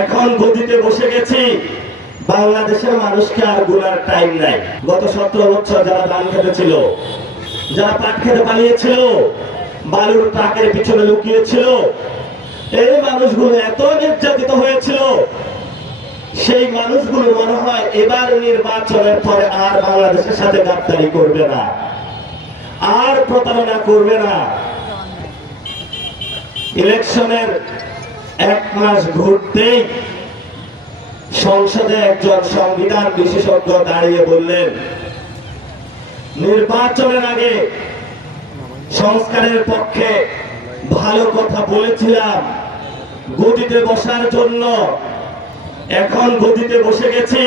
এখন গদিতে বসে গেছি। বাংলাদেশের মানুষকে আর গুলার টাইম নাই। গত 17 বছর যারা ধান খেতেছিল, যারা পাট খেতে পালিয়েছিল, বালুর ট্রাকের পিছনে লুকিয়েছিল, এই মানুষগুলো এত নির্যাতিত হয়েছিল, সেই মানুষগুলো মনে হয় এবার নির্বাচনের পরে আর বাংলাদেশের সাথে গাদ্দারি করবে না, আর প্রতারণা করবে না। ইলেকশনের 1 মাস ঘুরতেই সংসদে একজন সংবিধান বিশেষজ্ঞ দাঁড়িয়ে বললেন, নির্বাচনের আগে সংস্কারের পক্ষে ভালো কথা বলেছিলাম গদিতে বসার জন্য, এখন গদিতে বসে গেছি।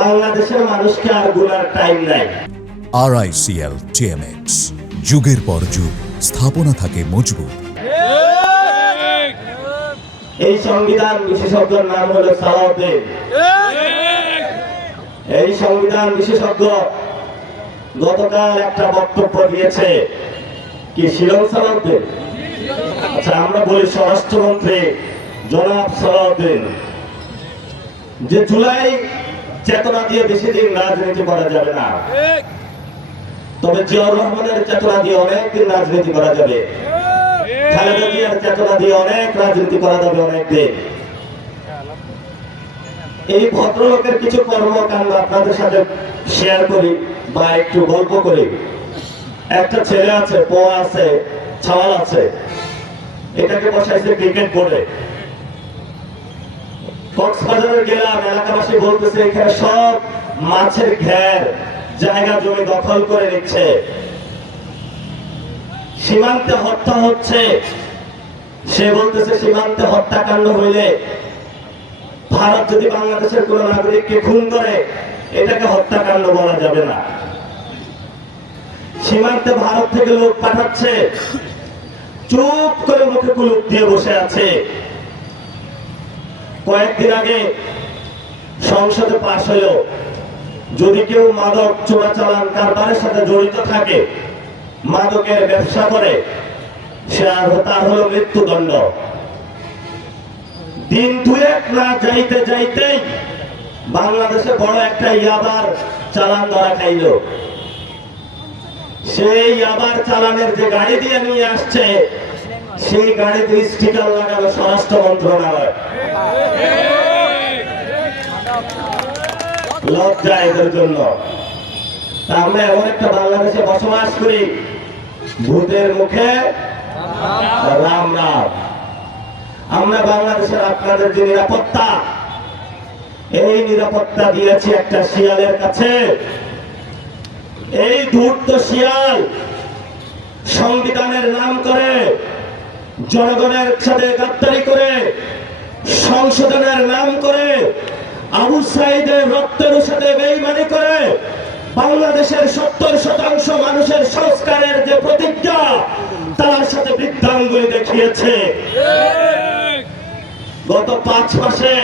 বাংলাদেশের মানুষকে আর গুলার টাইম নাই। RICL TMX, যুগের পর যুগ স্থাপনা থাকে মজবুত। এই সংবিধান বিশেষজ্ঞের নাম হলো সালাউদ্দিন। এই সংবিধান বিশেষজ্ঞ গতকাল একটা বক্তব্য দিয়েছে। কি শিলং সালাউদ্দিন? আচ্ছা, আমরা বলি স্বরাষ্ট্রমন্ত্রী জনাব সালাউদ্দিন, যে জুলাই চেতনা দিয়ে বেশি দিন রাজনীতি করা যাবে না, তবে জিয়াউর রহমানের চেতনা দিয়ে অনেকদিন রাজনীতি করা যাবে, খালেদা জিয়ার চেতনা দিয়ে অনেক রাজনীতি করা যাবে অনেক দিন। এই ভদ্রলোকের কিছু কর্মকাণ্ড আপনাদের সাথে শেয়ার করি বা একটু গল্প করি। একটা ছেলে আছে, পোয়া আছে, ছাওয়াল আছে, এটাকে বসাইছে ক্রিকেট বোর্ডে। কক্সবাজারে গেলাম, এলাকাবাসী বলতেছে এখানে সব মাছের ঘের জায়গা জমি দখল করে নিচ্ছে, সীমান্তে হত্যা হচ্ছে। সে বলতেছে সীমান্তে হত্যাকাণ্ড হইলে ভারত যদি বাংলাদেশের কোন নাগরিককে খুন করে এটাকে হত্যাকাণ্ড বলা যাবে না। সীমান্তে ভারত থেকে লোক পাঠাচ্ছে, চুপ করে মুখে কুলুপ দিয়ে বসে আছে। কয়েকদিন আগে সংসদে পাশ হইল, যদি কেউ মাদক চোরাচালান কারবারের সাথে জড়িত থাকে, মাদকের ব্যবসা করে, সে আর তার হলো মৃত্যুদণ্ড। দিন 2-1 না যাইতে যাইতেই বাংলাদেশে বড় একটা ইয়াবার চালান ধরা খাইল। সেই ইয়াবার চালানের যে গাড়ি দিয়ে নিয়ে আসছে, সেই গাড়িতে স্টিকার লাগানো স্বরাষ্ট্র মন্ত্রণালয়। লজ্জা এদের জন্য। আমরা এমন একটা বাংলাদেশে বসবাস করি, ভূতের মুখে রাম রাম। আমরা বাংলাদেশের আপনাদের যে নিরাপত্তা, এই নিরাপত্তা দিয়েছি একটা শিয়ালের কাছে। এই ধূর্ত শিয়াল সংবিধানের নাম করে, জনগণের সাথে গাদ্দারি করে, সংশোধনের নাম করে, আবু সাইদের রক্তের সাথে বেঈমানি করে, বাংলাদেশের 70% মানুষের সংস্কারের যে প্রতিজ্ঞা তার সাথে বৃদ্ধাঙ্গুলি দেখিয়েছে। গত 5 মাসে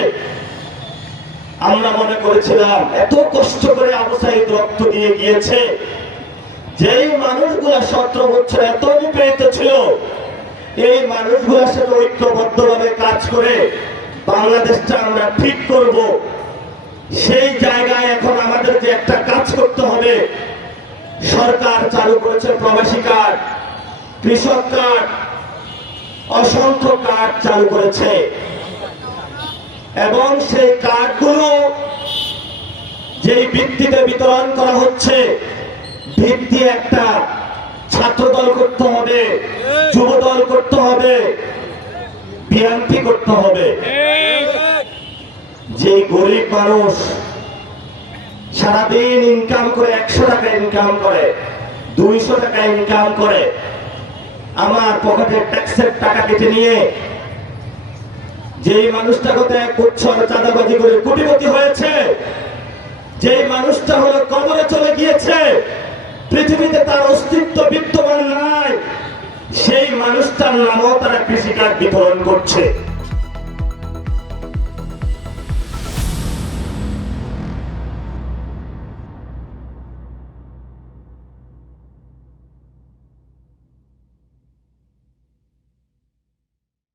আমরা মনে করেছিলাম এত কষ্ট করে আবু সাইদ রক্ত দিয়ে গিয়েছে, যেই মানুষগুলা 17 বছর এত নিপীড়িত ছিল, এই মানুষগুলোর সাথে ঐক্যবদ্ধভাবে কাজ করে বাংলাদেশটা আমরা ঠিক করব। সেই জায়গায় এখন আমাদের যে একটা কাজ করতে হবে, সরকার চালু করেছে প্রবাসী কার্ড, কৃষক কার্ড, অসংখ্য কার্ড চালু করেছে, এবং সেই কার্ডগুলো যেই ভিত্তিতে বিতরণ করা হচ্ছে, ভিত্তি একটা ছাত্র দল করতে হবে, যুব দল করতে হবে, বিএনপি করতে হবে। যে গরিব মানুষ সারাদিন ইনকাম করে 100 টাকা ইনকাম করে, 200 টাকা ইনকাম করে, আমার পকেটের ট্যাক্সের টাকা কেটে নিয়ে যেই মানুষটা গত 1 বছর চাঁদাবাজি করে কোটিপতি হয়েছে, যেই মানুষটা হলো কবরে চলে গিয়েছে, পৃথিবীতে তার অস্তিত্ব বিদ্যমান নাই, সেই মানুষটার নামও তারা কৃষি কার্ড বিতরণ করছে।